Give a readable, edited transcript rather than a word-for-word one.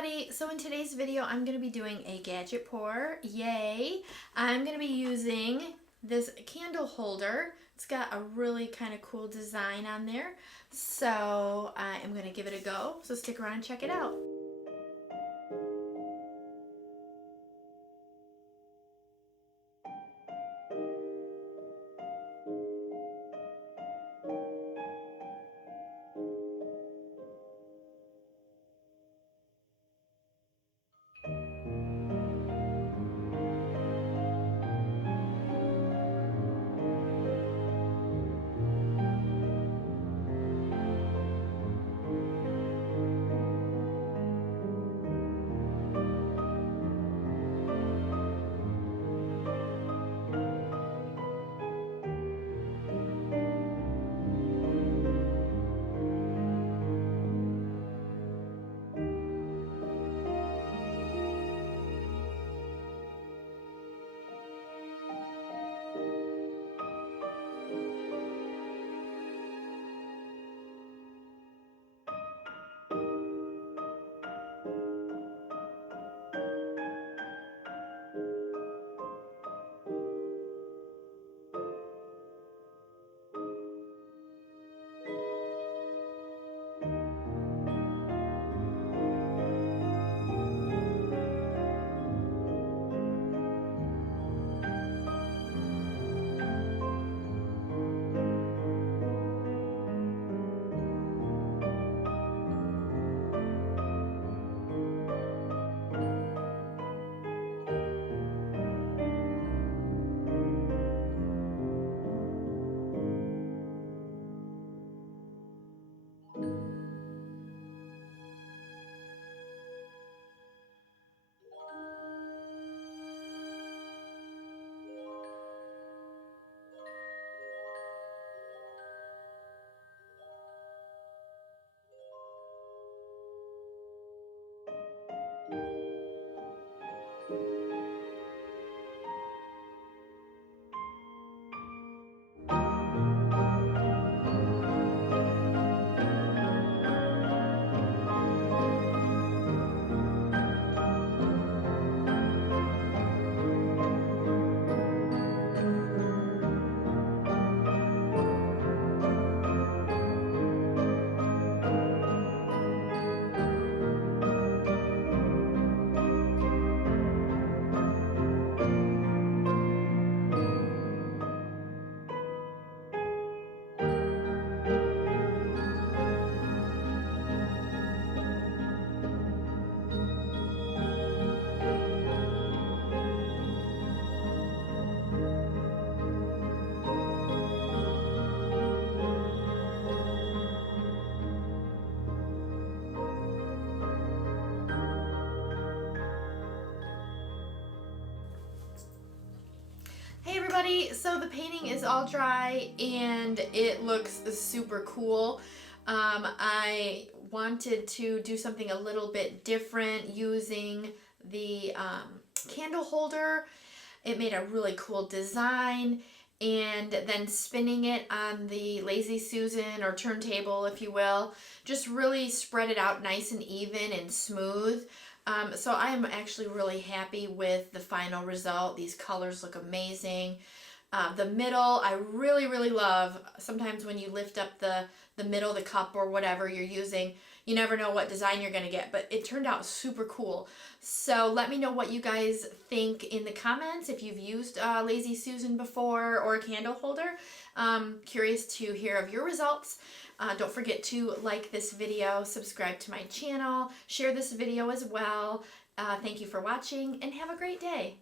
everybody, so in today's video I'm going to be doing a gadget pour. Yay! I'm going to be using this candle holder. It's got a really kind of cool design on there, so I am going to give it a go, so stick around and check it out. Hey everybody, so the painting is all dry and it looks super cool. I wanted to do something a little bit different using the candle holder. It made a really cool design, and then spinning it on the Lazy Susan or turntable, if you will, just really spread it out nice and even and smooth. So I am actually really happy with the final result. These colors look amazing. The middle, I really love. Sometimes when you lift up the middle, the cup or whatever you're using, you never know what design you're going to get, but it turned out super cool. So let me know what you guys think in the comments if you've used Lazy Susan before or a candle holder. Curious to hear of your results. Don't forget to like this video, subscribe to my channel, share this video as well. Thank you for watching and have a great day.